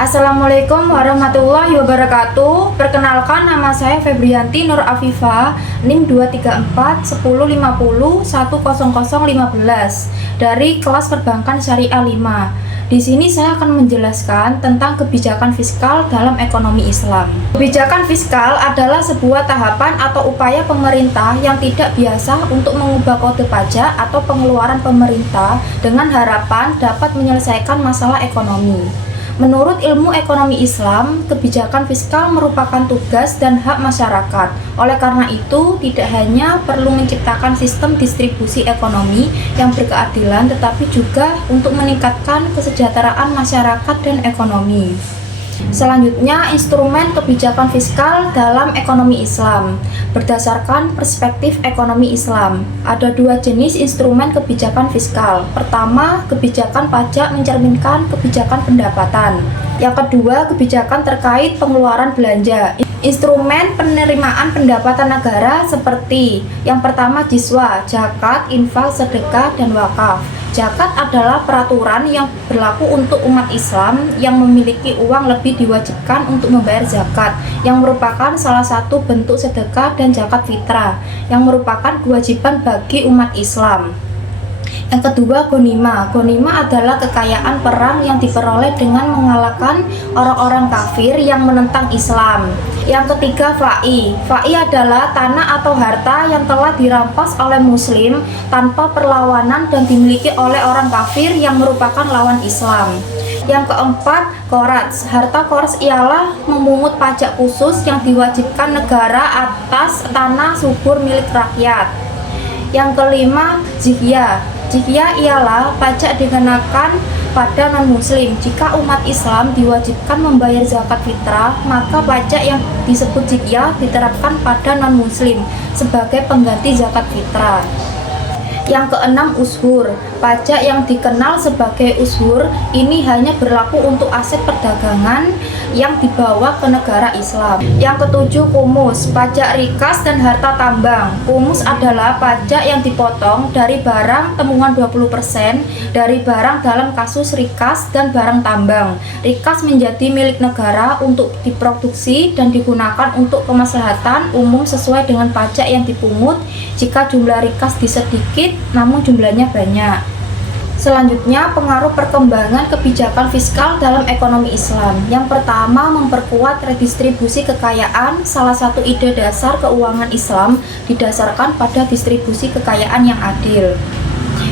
Assalamualaikum warahmatullahi wabarakatuh. Perkenalkan, nama saya Febrianti Nur Afifa, NIM 234 1050 10015 dari kelas Perbankan Syariah 5. Di sini saya akan menjelaskan tentang kebijakan fiskal dalam ekonomi Islam. Kebijakan fiskal adalah sebuah tahapan atau upaya pemerintah yang tidak biasa untuk mengubah kode pajak atau pengeluaran pemerintah dengan harapan dapat menyelesaikan masalah ekonomi. Menurut ilmu ekonomi Islam, kebijakan fiskal merupakan tugas dan hak masyarakat. Oleh karena itu, tidak hanya perlu menciptakan sistem distribusi ekonomi yang berkeadilan, tetapi juga untuk meningkatkan kesejahteraan masyarakat dan ekonomi. Selanjutnya, instrumen kebijakan fiskal dalam ekonomi Islam. Berdasarkan perspektif ekonomi Islam, ada dua jenis instrumen kebijakan fiskal. Pertama, kebijakan pajak mencerminkan kebijakan pendapatan. Yang kedua, kebijakan terkait pengeluaran belanja. Instrumen penerimaan pendapatan negara seperti yang pertama jiswa, zakat, infak, sedekah, dan wakaf. Zakat adalah peraturan yang berlaku untuk umat Islam yang memiliki uang lebih diwajibkan untuk membayar zakat, yang merupakan salah satu bentuk sedekah, dan zakat fitrah, yang merupakan kewajiban bagi umat Islam. Yang kedua, ghanimah. Ghanimah adalah kekayaan perang yang diperoleh dengan mengalahkan orang-orang kafir yang menentang Islam. Yang ketiga, fai. Fai adalah tanah atau harta yang telah dirampas oleh muslim tanpa perlawanan dan dimiliki oleh orang kafir yang merupakan lawan Islam. Yang keempat, qorats. Harta qorats ialah memungut pajak khusus yang diwajibkan negara atas tanah subur milik rakyat. Yang kelima, jizya. Jizya ialah pajak dikenakan pada non-muslim. Jika umat Islam diwajibkan membayar zakat fitrah, maka pajak yang disebut jizya diterapkan pada non-muslim sebagai pengganti zakat fitrah. Yang keenam, ushur. Pajak yang dikenal sebagai ushur ini hanya berlaku untuk aset perdagangan yang dibawa ke negara Islam. Yang ketujuh, kumus. Pajak rikas dan harta tambang. Kumus adalah pajak yang dipotong dari barang temuan 20% dari barang dalam kasus rikas dan barang tambang. Rikas menjadi milik negara untuk diproduksi dan digunakan untuk kemaslahatan umum sesuai dengan pajak yang dipungut jika jumlah rikas sedikit namun jumlahnya banyak. Selanjutnya, pengaruh perkembangan kebijakan fiskal dalam ekonomi Islam. Yang pertama, memperkuat redistribusi kekayaan. Salah satu ide dasar keuangan Islam didasarkan pada distribusi kekayaan yang adil.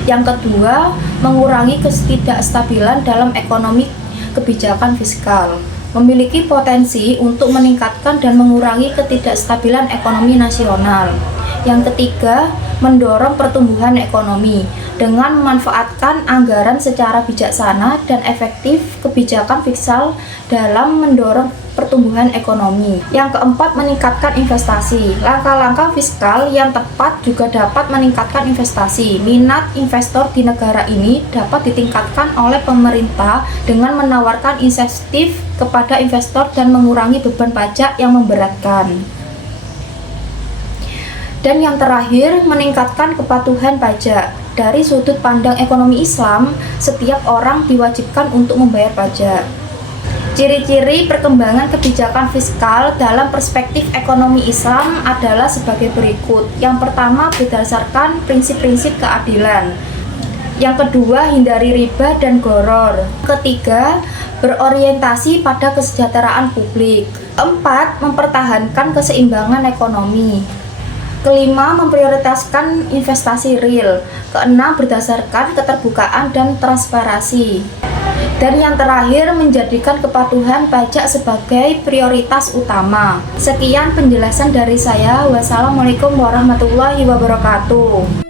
Yang kedua, mengurangi ketidakstabilan dalam ekonomi. Kebijakan fiskal memiliki potensi untuk meningkatkan dan mengurangi ketidakstabilan ekonomi nasional. Yang ketiga, mendorong pertumbuhan ekonomi dengan memanfaatkan anggaran secara bijaksana dan efektif. Kebijakan fiskal dalam mendorong pertumbuhan ekonomi. Yang keempat, meningkatkan investasi. Langkah-langkah fiskal yang tepat juga dapat meningkatkan investasi. Minat investor di negara ini dapat ditingkatkan oleh pemerintah dengan menawarkan insentif kepada investor dan mengurangi beban pajak yang memberatkan. Dan yang terakhir, meningkatkan kepatuhan pajak. Dari sudut pandang ekonomi Islam, setiap orang diwajibkan untuk membayar pajak. Ciri-ciri perkembangan kebijakan fiskal dalam perspektif ekonomi Islam adalah sebagai berikut. Yang pertama, berdasarkan prinsip-prinsip keadilan. Yang kedua, hindari riba dan gharar. Ketiga, berorientasi pada kesejahteraan publik. Keempat, mempertahankan keseimbangan ekonomi. Kelima, memprioritaskan investasi real. Keenam, berdasarkan keterbukaan dan transparansi. Dan yang terakhir, menjadikan kepatuhan pajak sebagai prioritas utama. Sekian penjelasan dari saya. Wassalamualaikum warahmatullahi wabarakatuh.